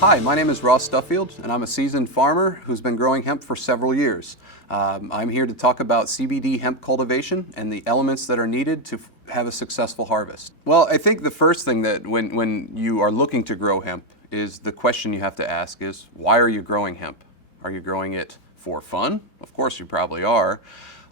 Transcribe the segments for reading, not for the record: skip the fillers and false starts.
Hi, my name is Ross Duffield, and I'm a seasoned farmer who's been growing hemp for several years. I'm here to talk about CBD hemp cultivation and the elements that are needed to have a successful harvest. Well, I think the first thing that when you are looking to grow hemp is the question you have to ask is, why are you growing hemp? Are you growing it for fun? Of course you probably are.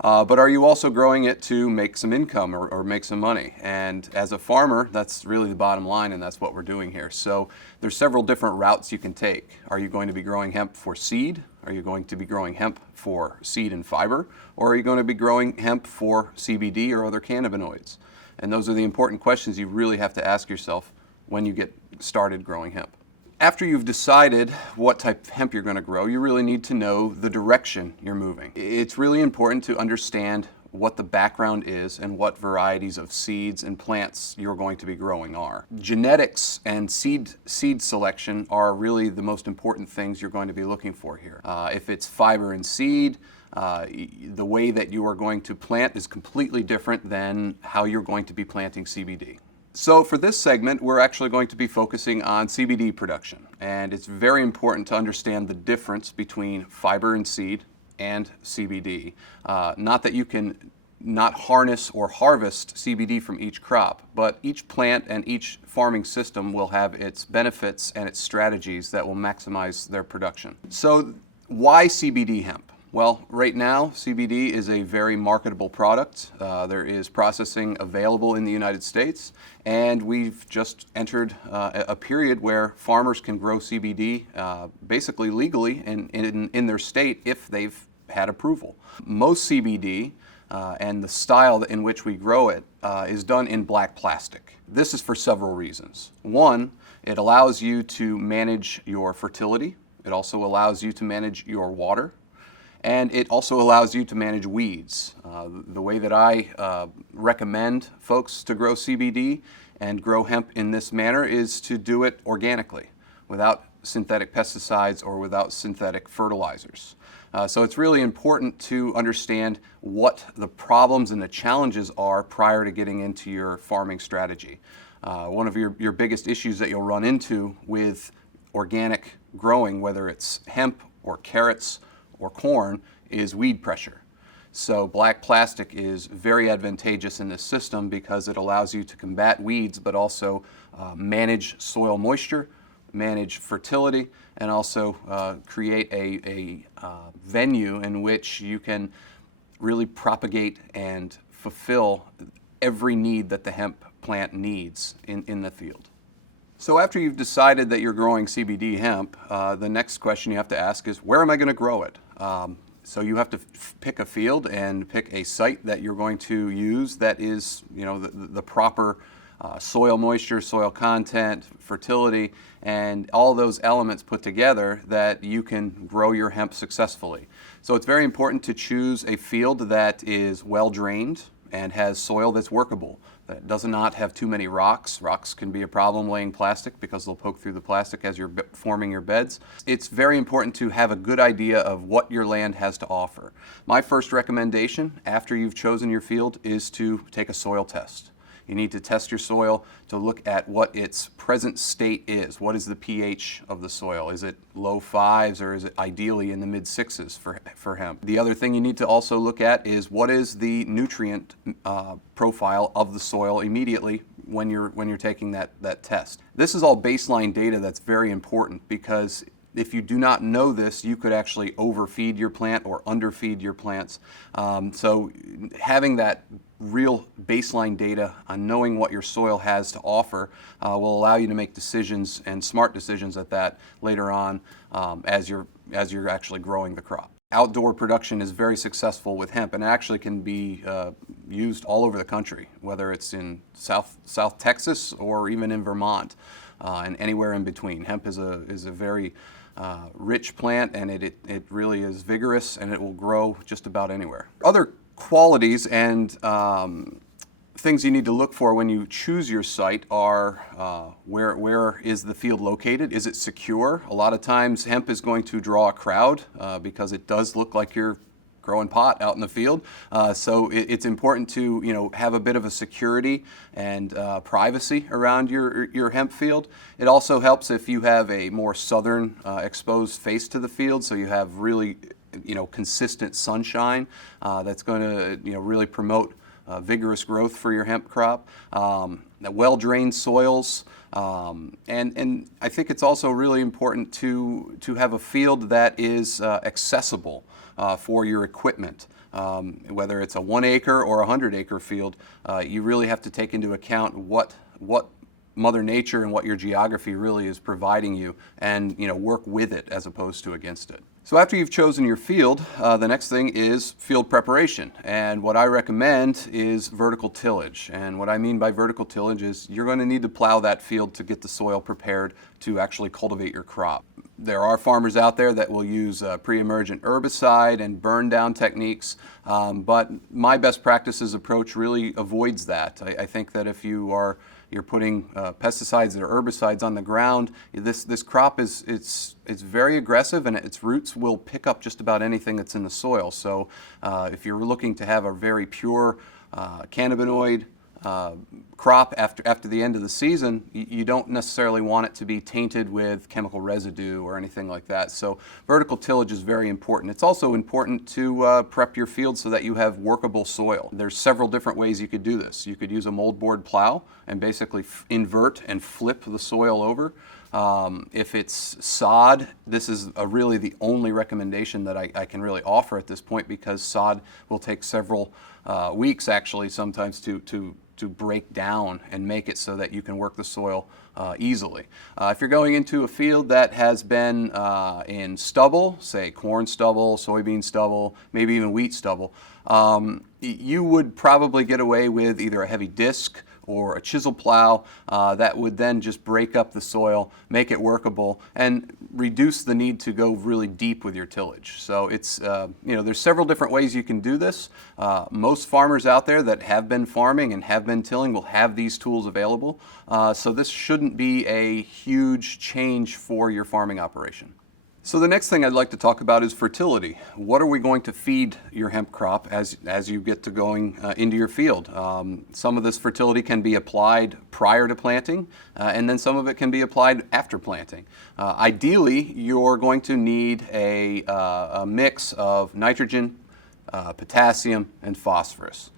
But are you also growing it to make some income or make some money? And as a farmer, that's really the bottom line, and that's what we're doing here. So there's several different routes you can take. Are you going to be growing hemp for seed? Are you going to be growing hemp for seed and fiber? Or are you going to be growing hemp for CBD or other cannabinoids? And those are the important questions you really have to ask yourself when you get started growing hemp. After you've decided what type of hemp you're going to grow, you really need to know the direction you're moving. It's really important to understand what the background is and what varieties of seeds and plants you're going to be growing are. Genetics and seed selection are really the most important things you're going to be looking for here. If it's fiber and seed, the way that you are going to plant is completely different than how you're going to be planting CBD. So for this segment, we're actually going to be focusing on CBD production. And it's very important to understand the difference between fiber and seed and CBD. Not that you can not harness or harvest CBD from each crop, but each plant and each farming system will have its benefits and its strategies that will maximize their production. So why CBD hemp? Well, right now, CBD is a very marketable product. There is processing available in the United States, and we've just entered a period where farmers can grow CBD basically legally in their state if they've had approval. Most CBD and the style in which we grow it is done in black plastic. This is for several reasons. One, it allows you to manage your fertility. It also allows you to manage your water. And it also allows you to manage weeds. The way that I recommend folks to grow CBD and grow hemp in this manner is to do it organically, without synthetic pesticides or without synthetic fertilizers. So it's really important to understand what the problems and the challenges are prior to getting into your farming strategy. One of your biggest issues that you'll run into with organic growing, whether it's hemp or carrots or corn, is weed pressure. So black plastic is very advantageous in this system because it allows you to combat weeds, but also manage soil moisture, manage fertility, and also create a venue in which you can really propagate and fulfill every need that the hemp plant needs in the field. So after you've decided that you're growing CBD hemp, the next question you have to ask is, where am I going to grow it? So you have to pick a field and pick a site that you're going to use that is, the proper soil moisture, soil content, fertility, and all those elements put together that you can grow your hemp successfully. So it's very important to choose a field that is well drained and has soil that's workable, that does not have too many rocks. Rocks can be a problem laying plastic because they'll poke through the plastic as you're forming your beds. It's very important to have a good idea of what your land has to offer. My first recommendation after you've chosen your field is to take a soil test. You need to test your soil to look at what its present state is. What is the pH of the soil? Is it low 5s or is it ideally in the mid 6s for hemp? The other thing you need to also look at is what is the nutrient profile of the soil immediately when you're taking that test. This is all baseline data that's very important because if you do not know this, you could actually overfeed your plant or underfeed your plants. So having that real baseline data on knowing what your soil has to offer will allow you to make decisions and smart decisions at that later on as you're actually growing the crop. Outdoor production is very successful with hemp and actually can be used all over the country, whether it's in South Texas or even in Vermont and anywhere in between. Hemp is a very rich plant, and it really is vigorous, and it will grow just about anywhere. Other qualities and things you need to look for when you choose your site are where is the field located? Is it secure? A lot of times hemp is going to draw a crowd because it does look like you're growing pot out in the field. So it's important to have a bit of a security and privacy around your hemp field. It also helps if you have a more southern exposed face to the field, so you have really consistent sunshine that's going to really promote vigorous growth for your hemp crop. Well-drained soils, and I think it's also really important to have a field that is accessible for your equipment. Whether it's a 1 acre or a 100-acre field, you really have to take into account what Mother Nature and what your geography really is providing you, and work with it as opposed to against it. So after you've chosen your field, the next thing is field preparation. And what I recommend is vertical tillage. And what I mean by vertical tillage is you're going to need to plow that field to get the soil prepared to actually cultivate your crop. There are farmers out there that will use pre-emergent herbicide and burn down techniques, but my best practices approach really avoids that. I think that if you're putting pesticides or herbicides on the ground, this crop it's very aggressive, and its roots will pick up just about anything that's in the soil. So if you're looking to have a very pure cannabinoid crop after the end of the season, you don't necessarily want it to be tainted with chemical residue or anything like that. So vertical tillage is very important. It's also important to prep your field so that you have workable soil. There's several different ways you could do this. You could use a moldboard plow and basically invert and flip the soil over. If it's sod, this is really the only recommendation that I can really offer at this point, because sod will take several weeks, actually, sometimes to break down and make it so that you can work the soil easily. If you're going into a field that has been in stubble, say corn stubble, soybean stubble, maybe even wheat stubble, you would probably get away with either a heavy disc or a chisel plow that would then just break up the soil, make it workable, and reduce the need to go really deep with your tillage. So it's, there's several different ways you can do this. Most farmers out there that have been farming and have been tilling will have these tools available. So this shouldn't be a huge change for your farming operation. So the next thing I'd like to talk about is fertility. What are we going to feed your hemp crop as you get to going into your field? Some of this fertility can be applied prior to planting, and then some of it can be applied after planting. Ideally, you're going to need a mix of nitrogen, potassium, and phosphorus.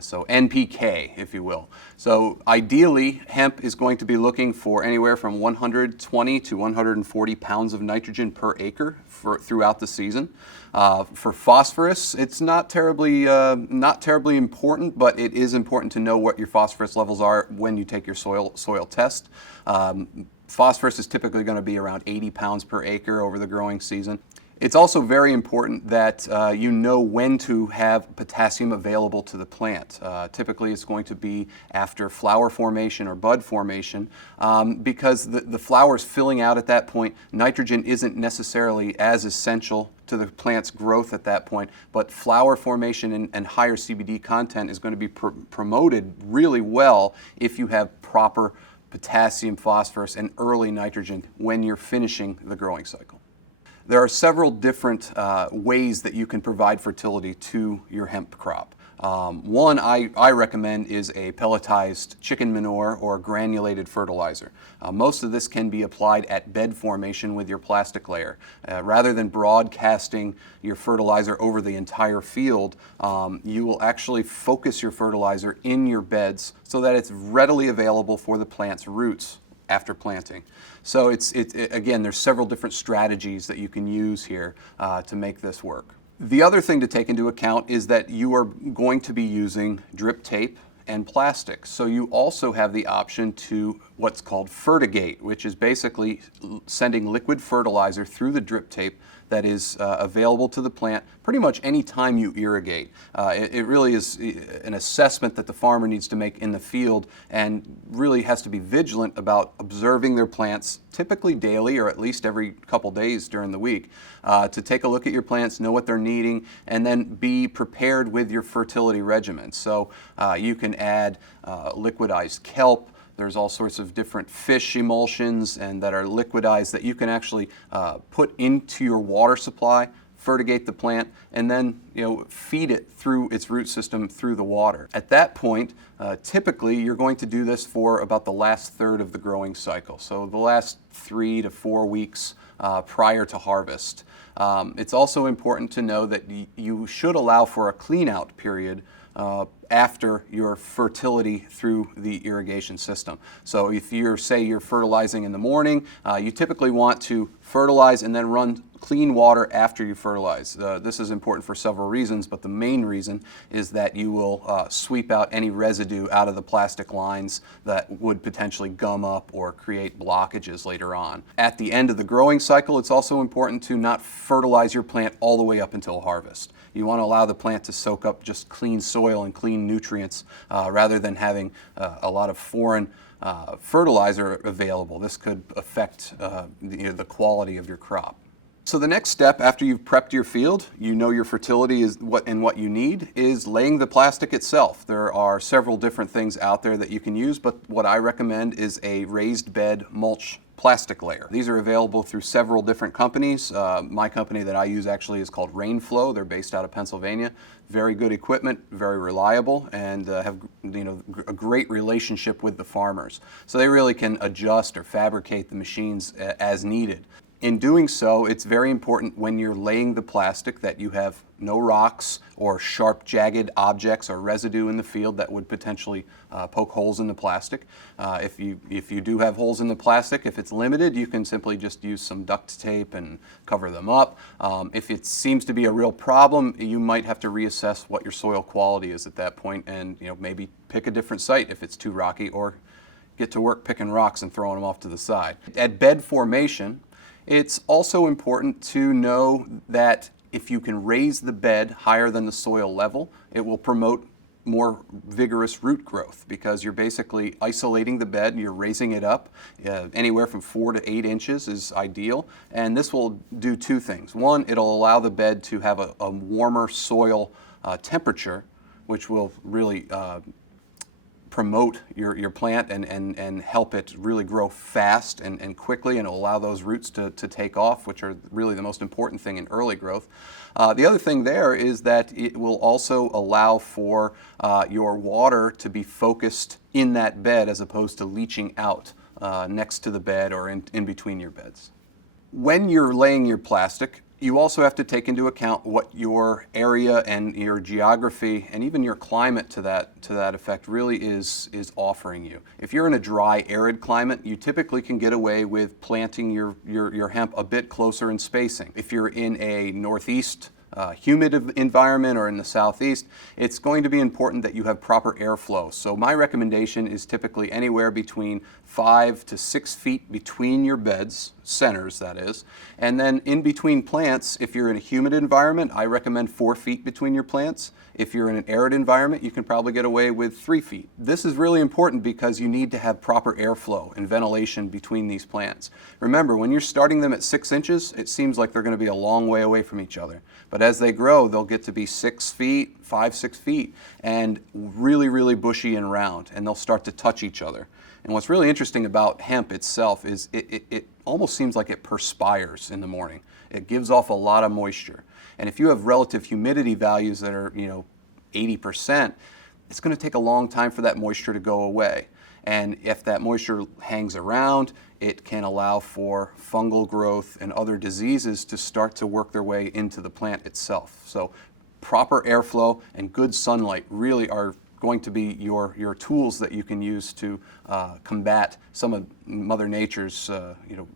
So NPK, if you will. So ideally, hemp is going to be looking for anywhere from 120 to 140 pounds of nitrogen per acre throughout the season. For phosphorus, it's not terribly important, but it is important to know what your phosphorus levels are when you take your soil test. Phosphorus is typically going to be around 80 pounds per acre over the growing season. It's also very important that you know when to have potassium available to the plant. Typically it's going to be after flower formation or bud formation, because the flower is filling out at that point. Nitrogen isn't necessarily as essential to the plant's growth at that point, but flower formation and higher CBD content is going to be promoted really well if you have proper potassium, phosphorus, and early nitrogen when you're finishing the growing cycle. There are several different ways that you can provide fertility to your hemp crop. One I recommend is a pelletized chicken manure or granulated fertilizer. Most of this can be applied at bed formation with your plastic layer. Rather than broadcasting your fertilizer over the entire field, you will actually focus your fertilizer in your beds so that it's readily available for the plant's roots after planting. So again, there's several different strategies that you can use here to make this work. The other thing to take into account is that you are going to be using drip tape and plastic. So you also have the option to what's called fertigate, which is basically sending liquid fertilizer through the drip tape that is available to the plant pretty much any time you irrigate. It really is an assessment that the farmer needs to make in the field, and really has to be vigilant about observing their plants, typically daily or at least every couple days during the week, to take a look at your plants, know what they're needing, and then be prepared with your fertility regimen. So you can add liquidized kelp. There's all sorts of different fish emulsions and that are liquidized that you can actually put into your water supply fertigate the plant, and then feed it through its root system through the water. At that point, typically you're going to do this for about the last third of the growing cycle, so the last 3 to 4 weeks prior to harvest. It's also important to know that you should allow for a clean out period after your fertility through the irrigation system. So if you're fertilizing in the morning, you typically want to fertilize and then run clean water after you fertilize. This is important for several reasons, but the main reason is that you will sweep out any residue out of the plastic lines that would potentially gum up or create blockages later on. At the end of the growing cycle, it's also important to not fertilize your plant all the way up until harvest. You want to allow the plant to soak up just clean soil and clean nutrients rather than having a lot of foreign fertilizer available. This could affect the quality of your crop. So the next step after you've prepped your field, your fertility is what you need, is laying the plastic itself. There are several different things out there that you can use, but what I recommend is a raised bed mulch plastic layer. These are available through several different companies. My company that I use actually is called Rainflow. They're based out of Pennsylvania. Very good equipment, very reliable, and have a great relationship with the farmers. So they really can adjust or fabricate the machines as needed. In doing so, it's very important when you're laying the plastic that you have no rocks or sharp, jagged objects or residue in the field that would potentially poke holes in the plastic. If you do have holes in the plastic, if it's limited, you can simply just use some duct tape and cover them up. If it seems to be a real problem, you might have to reassess what your soil quality is at that point, and maybe pick a different site if it's too rocky, or get to work picking rocks and throwing them off to the side. At bed formation, it's also important to know that if you can raise the bed higher than the soil level, it will promote more vigorous root growth, because you're basically isolating the bed, you're raising it up. Anywhere from 4 to 8 inches is ideal, and this will do two things. One, it'll allow the bed to have a warmer soil temperature, which will really promote your plant and help it really grow fast and quickly, and allow those roots to take off, which are really the most important thing in early growth. The other thing there is that it will also allow for your water to be focused in that bed as opposed to leaching out next to the bed or in between your beds. When you're laying your plastic, you also have to take into account what your area and your geography and even your climate to that effect really is offering you. If you're in a dry, arid climate, you typically can get away with planting your hemp a bit closer in spacing. If you're in a northeast humid environment or in the southeast, it's going to be important that you have proper airflow. So my recommendation is typically anywhere between 5 to 6 feet between your beds, centers that is, and then in between plants. If you're in a humid environment, I recommend 4 feet between your plants. If you're in an arid environment, you can probably get away with 3 feet. This is really important because you need to have proper airflow and ventilation between these plants. Remember, when you're starting them at 6 inches, it seems like they're going to be a long way away from each other. But as they grow, they'll get to be 6 feet, 5, 6 feet, and really, really bushy and round, and they'll start to touch each other. And what's really interesting about hemp itself is it almost seems like it perspires in the morning. It gives off a lot of moisture. And if you have relative humidity values that are 80%, it's going to take a long time for that moisture to go away. And if that moisture hangs around, it can allow for fungal growth and other diseases to start to work their way into the plant itself. So proper airflow and good sunlight really are going to be your tools that you can use to combat some of Mother Nature's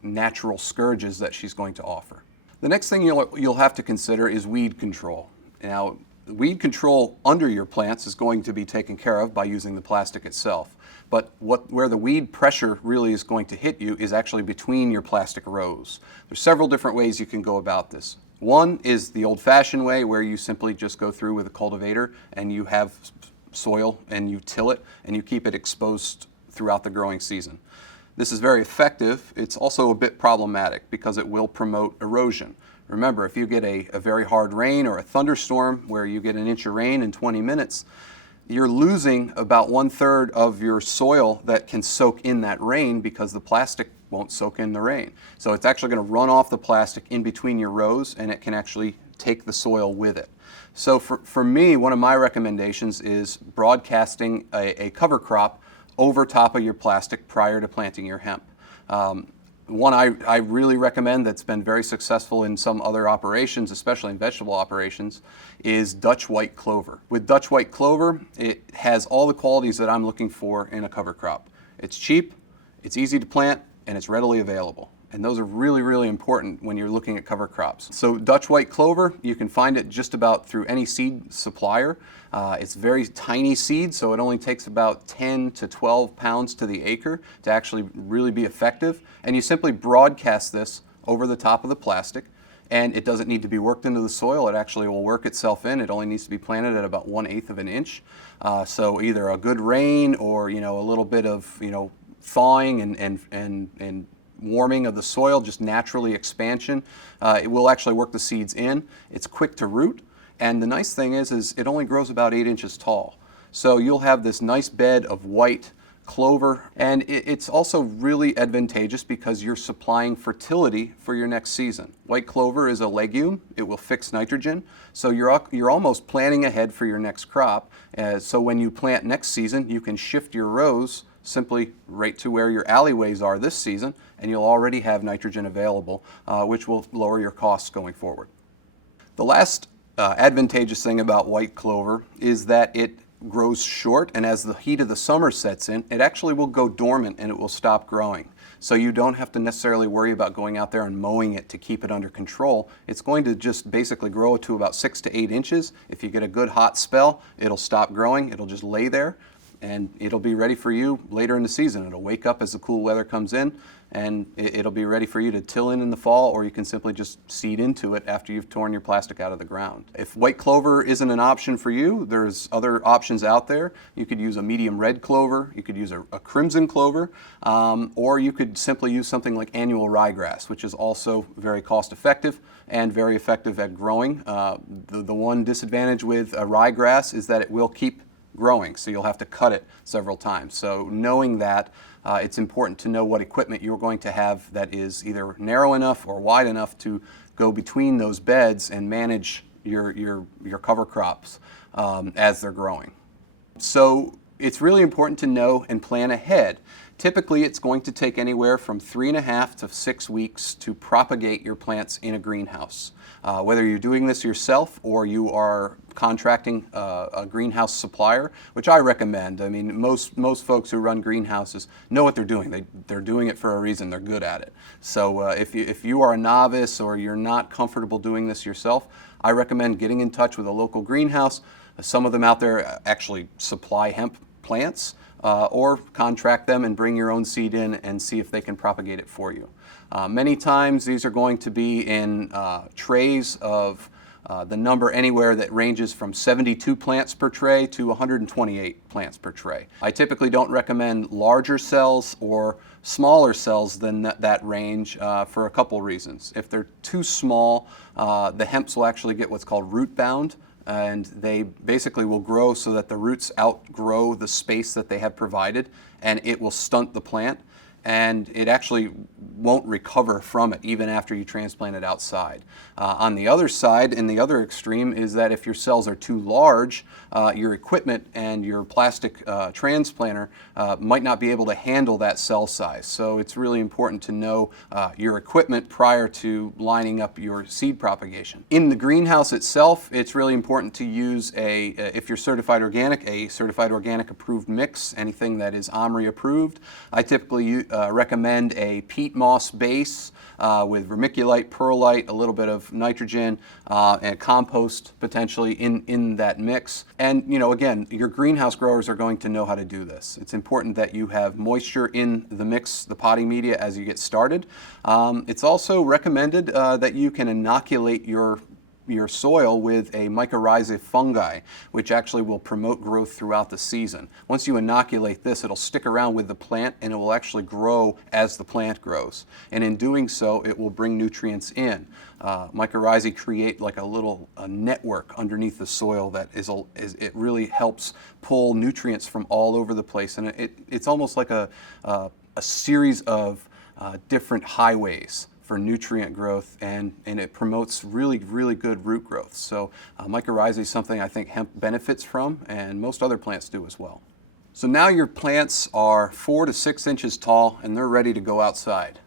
natural scourges that she's going to offer. The next thing you'll have to consider is weed control. Now, weed control under your plants is going to be taken care of by using the plastic itself. But where the weed pressure really is going to hit you is actually between your plastic rows. There's several different ways you can go about this. One is the old-fashioned way, where you simply just go through with a cultivator and you have soil and you till it and you keep it exposed throughout the growing season. This is very effective. It's also a bit problematic because it will promote erosion. Remember, if you get a very hard rain or a thunderstorm where you get an inch of rain in 20 minutes, you're losing about 1/3 of your soil that can soak in that rain because the plastic won't soak in the rain. So it's actually going to run off the plastic in between your rows, and it can actually take the soil with it. So for me, one of my recommendations is broadcasting a cover crop over top of your plastic prior to planting your hemp. One I really recommend that's been very successful in some other operations, especially in vegetable operations, is Dutch white clover. With Dutch white clover, it has all the qualities that I'm looking for in a cover crop. It's cheap, it's easy to plant, and it's readily available. And those are really, really important when you're looking at cover crops. So Dutch white clover, you can find it just about through any seed supplier. It's very tiny seed, so it only takes about 10 to 12 pounds to the acre to actually really be effective. And you simply broadcast this over the top of the plastic, and it doesn't need to be worked into the soil. It actually will work itself in. It only needs to be planted at about 1/8 of an inch. So either a good rain or a little bit of thawing and warming of the soil, just naturally expansion. It will actually work the seeds in. It's quick to root, and the nice thing is it only grows about 8 inches tall. So you'll have this nice bed of white clover, and it's also really advantageous because you're supplying fertility for your next season. White clover is a legume. It will fix nitrogen, so you're almost planning ahead for your next crop. So when you plant next season, you can shift your rows simply right to where your alleyways are this season, and you'll already have nitrogen available, which will lower your costs going forward. The last advantageous thing about white clover is that it grows short, and as the heat of the summer sets in, it actually will go dormant and it will stop growing. So you don't have to necessarily worry about going out there and mowing it to keep it under control. It's going to just basically grow to about 6 to 8 inches. If you get a good hot spell, it'll stop growing. It'll just lay there, and it'll be ready for you later in the season. It'll wake up as the cool weather comes in, and it'll be ready for you to till in the fall, or you can simply just seed into it after you've torn your plastic out of the ground. If white clover isn't an option for you, there's other options out there. You could use a medium red clover, you could use a crimson clover, or you could simply use something like annual ryegrass, which is also very cost effective and very effective at growing. The one disadvantage with ryegrass is that it will keep growing, so you'll have to cut it several times. So knowing that, it's important to know what equipment you're going to have that is either narrow enough or wide enough to go between those beds and manage your cover crops as they're growing. So it's really important to know and plan ahead. Typically, it's going to take anywhere from 3.5 to 6 weeks to propagate your plants in a greenhouse. Whether you're doing this yourself or you are contracting a greenhouse supplier, which I recommend. I mean, most folks who run greenhouses know what they're doing. They're doing it for a reason. They're good at it. So if you are a novice or you're not comfortable doing this yourself, I recommend getting in touch with a local greenhouse. Some of them out there actually supply hemp plants, or contract them and bring your own seed in and see if they can propagate it for you. Many times these are going to be in trays of the number anywhere that ranges from 72 plants per tray to 128 plants per tray. I typically don't recommend larger cells or smaller cells than that range for a couple reasons. If they're too small, the hemps will actually get what's called root bound, and they basically will grow so that the roots outgrow the space that they have provided, and it will stunt the plant, and it actually won't recover from it even after you transplant it outside. On the other side, in the other extreme, is that if your cells are too large, your equipment and your plastic transplanter might not be able to handle that cell size. So it's really important to know your equipment prior to lining up your seed propagation. In the greenhouse itself, it's really important to use if you're certified organic, a certified organic approved mix, anything that is OMRI approved. I typically recommend a peat moss base with vermiculite, perlite, a little bit of nitrogen, and compost potentially in that mix. And again, your greenhouse growers are going to know how to do this. It's important that you have moisture in the mix, the potting media, as you get started. It's also recommended that you can inoculate your soil with a mycorrhizae fungi, which actually will promote growth throughout the season. Once you inoculate this, it'll stick around with the plant and it will actually grow as the plant grows. And in doing so, it will bring nutrients in. Mycorrhizae create like a network underneath the soil that it really helps pull nutrients from all over the place. And it's almost like a series of different highways for nutrient growth, and it promotes really, really good root growth. So mycorrhizae is something I think hemp benefits from, and most other plants do as well. So now your plants are 4 to 6 inches tall and they're ready to go outside.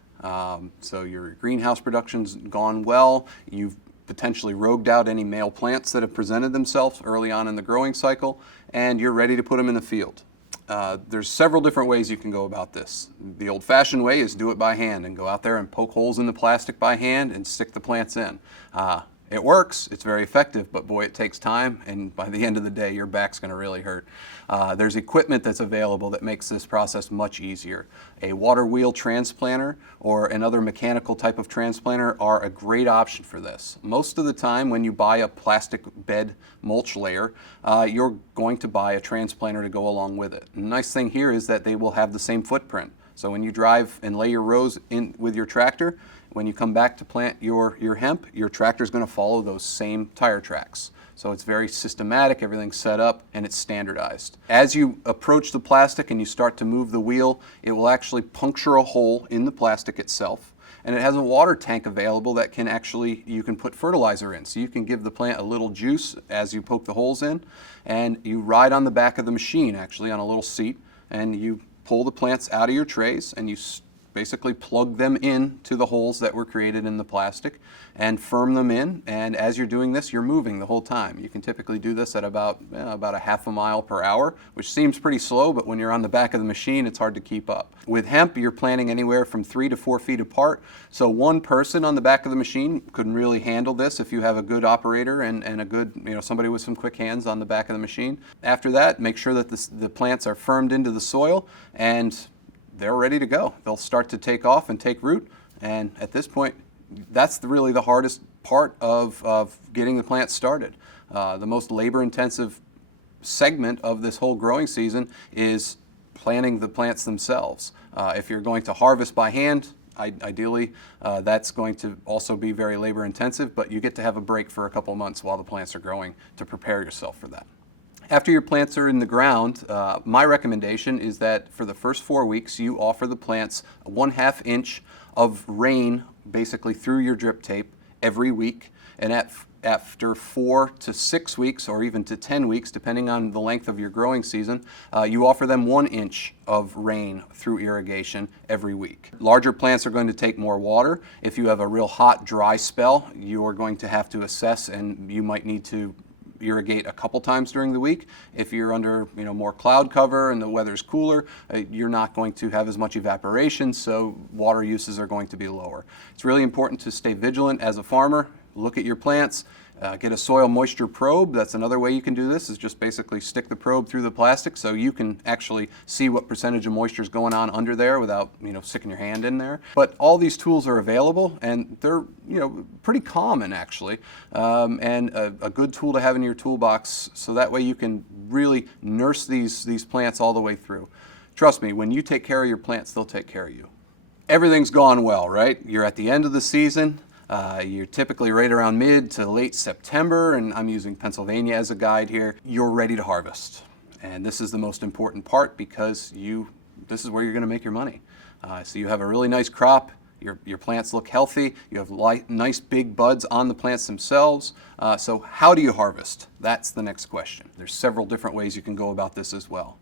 So your greenhouse production's gone well. You've potentially rogued out any male plants that have presented themselves early on in the growing cycle, and you're ready to put them in the field. There's several different ways you can go about this. The old-fashioned way is do it by hand and go out there and poke holes in the plastic by hand and stick the plants in. It works, it's very effective, but boy, it takes time, and by the end of the day, your back's going to really hurt. There's equipment that's available that makes this process much easier. A water wheel transplanter or another mechanical type of transplanter are a great option for this. Most of the time when you buy a plastic bed mulch layer, you're going to buy a transplanter to go along with it. And the nice thing here is that they will have the same footprint. So when you drive and lay your rows in with your tractor, when you come back to plant your hemp, your tractor is going to follow those same tire tracks. So it's very systematic, everything's set up, and it's standardized. As you approach the plastic and you start to move the wheel, it will actually puncture a hole in the plastic itself. And it has a water tank available that you can put fertilizer in. So you can give the plant a little juice as you poke the holes in, and you ride on the back of the machine, actually, on a little seat, and you pull the plants out of your trays and you basically plug them in to the holes that were created in the plastic and firm them in. And as you're doing this, you're moving the whole time. You can typically do this at about a half a mile per hour, which seems pretty slow, but when you're on the back of the machine, it's hard to keep up. With hemp, you're planting anywhere from 3 to 4 feet apart. So one person on the back of the machine could really handle this if you have a good operator and a good, somebody with some quick hands on the back of the machine. After that, make sure that the plants are firmed into the soil and they're ready to go. They'll start to take off and take root, and at this point, that's really the hardest part of getting the plants started. The most labor-intensive segment of this whole growing season is planting the plants themselves. If you're going to harvest by hand, ideally, that's going to also be very labor-intensive, but you get to have a break for a couple months while the plants are growing to prepare yourself for that. After your plants are in the ground, my recommendation is that for the first 4 weeks, you offer the plants 1/2 inch of rain basically through your drip tape every week. And after 4 to 6 weeks, or even to 10 weeks, depending on the length of your growing season, you offer them 1 inch of rain through irrigation every week. Larger plants are going to take more water. If you have a real hot, dry spell, you are going to have to assess, and you might need to irrigate a couple times during the week. If you're under more cloud cover and the weather's cooler, you're not going to have as much evaporation, so water uses are going to be lower. It's really important to stay vigilant as a farmer. Look at your plants. Get a soil moisture probe. That's another way you can do this, is just basically stick the probe through the plastic so you can actually see what percentage of moisture is going on under there without sticking your hand in there. But all these tools are available, and they're pretty common actually, and a good tool to have in your toolbox, so that way you can really nurse these plants all the way through. Trust me, when you take care of your plants, they'll take care of you. Everything's gone well, right? You're at the end of the season. You're typically right around mid to late September, and I'm using Pennsylvania as a guide here. You're ready to harvest. And this is the most important part, because this is where you're going to make your money. So you have a really nice crop. Your plants look healthy. You have nice big buds on the plants themselves. So how do you harvest? That's the next question. There's several different ways you can go about this as well.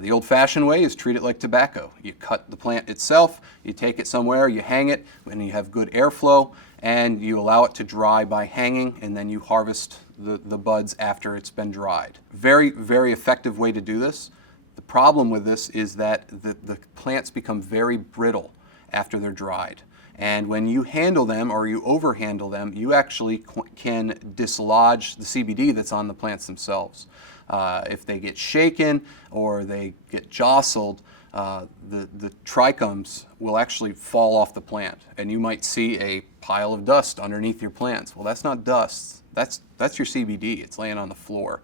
The old-fashioned way is treat it like tobacco. You cut the plant itself, you take it somewhere, you hang it, and you have good airflow, and you allow it to dry by hanging, and then you harvest the buds after it's been dried. Very, very effective way to do this. The problem with this is that the plants become very brittle after they're dried. And when you handle them, or you overhandle them, you actually can dislodge the CBD that's on the plants themselves. If they get shaken or they get jostled, the trichomes will actually fall off the plant, and you might see a pile of dust underneath your plants. Well, that's not dust. That's your CBD. It's laying on the floor.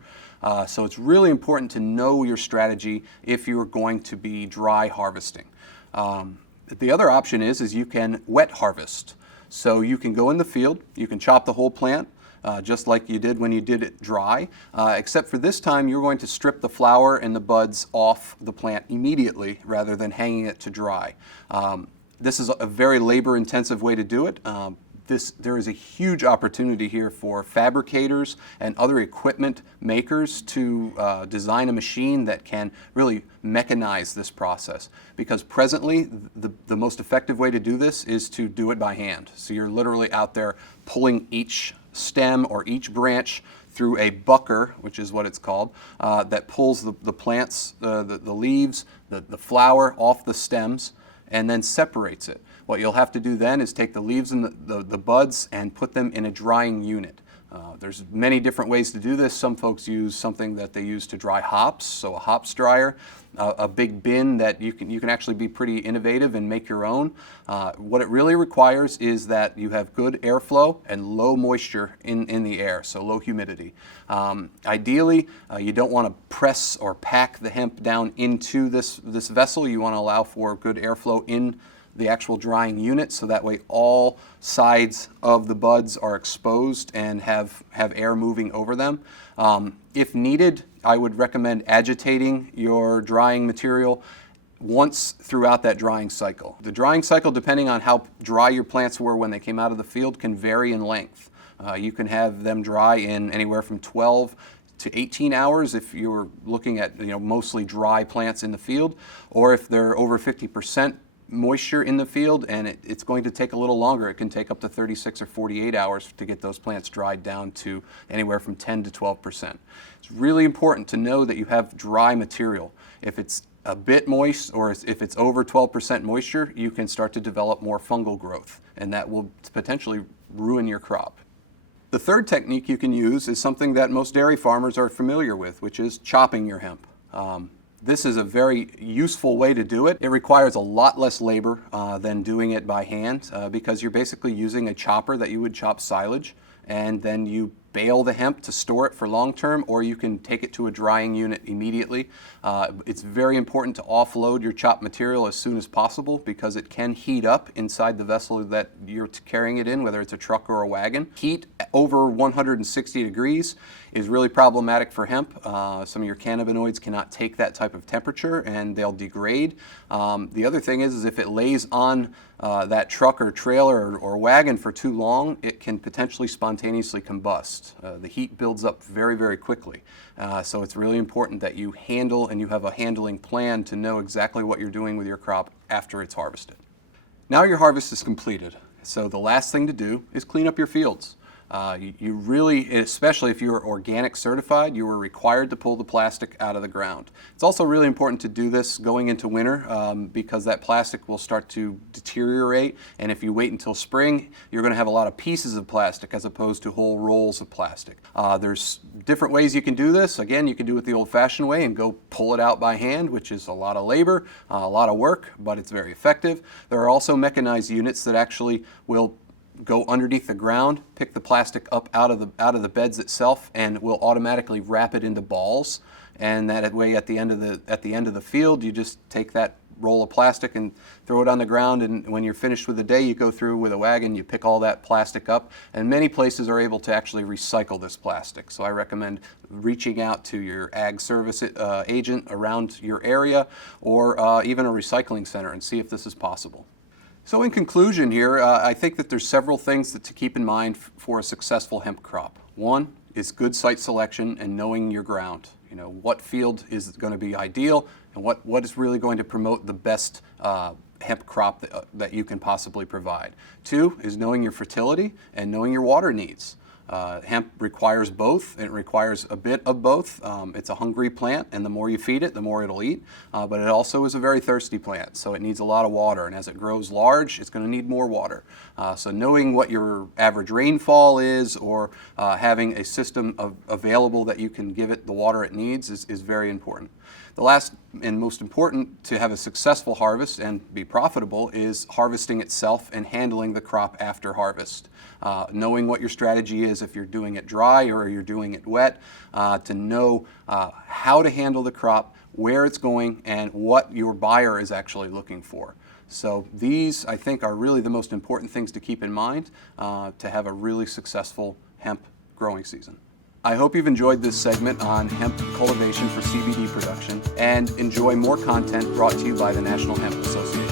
So it's really important to know your strategy if you're going to be dry harvesting. The other option is you can wet harvest. So you can go in the field, you can chop the whole plant, just like you did when you did it dry, except for this time you're going to strip the flower and the buds off the plant immediately rather than hanging it to dry. This is a very labor-intensive way to do it. There is a huge opportunity here for fabricators and other equipment makers to design a machine that can really mechanize this process. Because presently, the most effective way to do this is to do it by hand. So you're literally out there pulling each stem or each branch through a bucker, which is what it's called, that pulls the plants, the leaves, the flower off the stems, and then separates it. What you'll have to do then is take the leaves and the buds and put them in a drying unit. There's many different ways to do this. Some folks use something that they use to dry hops, so a hops dryer, a big bin that you can actually be pretty innovative and make your own. What it really requires is that you have good airflow and low moisture in the air, so low humidity. Ideally, you don't want to press or pack the hemp down into this vessel. You want to allow for good airflow in the actual drying unit, so that way all sides of the buds are exposed and have air moving over them. If needed, I would recommend agitating your drying material once throughout that drying cycle. The drying cycle, depending on how dry your plants were when they came out of the field, can vary in length. You can have them dry in anywhere from 12 to 18 hours if you're looking at mostly dry plants in the field, or if they're over 50% moisture in the field, and it's going to take a little longer. It can take up to 36 or 48 hours to get those plants dried down to anywhere from 10 to 12%. It's really important to know that you have dry material. If it's a bit moist, or if it's over 12% moisture, you can start to develop more fungal growth, and that will potentially ruin your crop. The third technique you can use is something that most dairy farmers are familiar with, which is chopping your hemp. This is a very useful way to do it. It requires a lot less labor than doing it by hand because you're basically using a chopper that you would chop silage, and then you bale the hemp to store it for long term, or you can take it to a drying unit immediately. It's very important to offload your chopped material as soon as possible because it can heat up inside the vessel that you're carrying it in, whether it's a truck or a wagon. Heat over 160 degrees is really problematic for hemp. Some of your cannabinoids cannot take that type of temperature and they'll degrade. The other thing is if it lays on that truck or trailer or wagon for too long, it can potentially spontaneously combust. The heat builds up very, very quickly. So it's really important that you handle and you have a handling plan to know exactly what you're doing with your crop after it's harvested. Now your harvest is completed. So the last thing to do is clean up your fields. You really, especially if you're organic certified, you are required to pull the plastic out of the ground. It's also really important to do this going into winter because that plastic will start to deteriorate, and if you wait until spring, you're going to have a lot of pieces of plastic as opposed to whole rolls of plastic. There's different ways you can do this. Again, you can do it the old-fashioned way and go pull it out by hand, which is a lot of labor, a lot of work, but it's very effective. There are also mechanized units that actually will go underneath the ground, pick the plastic up out of the beds itself, and will automatically wrap it into balls. And that way, at the end of the field, you just take that roll of plastic and throw it on the ground. And when you're finished with the day, you go through with a wagon, you pick all that plastic up. And many places are able to actually recycle this plastic. So I recommend reaching out to your ag service agent around your area, or even a recycling center, and see if this is possible. So in conclusion here, I think that there's several things to keep in mind for a successful hemp crop. One is good site selection and knowing your ground. What field is going to be ideal and what is really going to promote the best hemp crop that you can possibly provide. Two is knowing your fertility and knowing your water needs. Hemp requires both. It requires a bit of both. It's a hungry plant, and the more you feed it, the more it'll eat. But it also is a very thirsty plant, so it needs a lot of water. And as it grows large, it's going to need more water. So knowing what your average rainfall is, or having a system available that you can give it the water it needs is very important. The last and most important to have a successful harvest and be profitable is harvesting itself and handling the crop after harvest. Knowing what your strategy is if you're doing it dry or you're doing it wet, to know how to handle the crop, where it's going, and what your buyer is actually looking for. So these, I think, are really the most important things to keep in mind to have a really successful hemp growing season. I hope you've enjoyed this segment on hemp cultivation for CBD production, and enjoy more content brought to you by the National Hemp Association.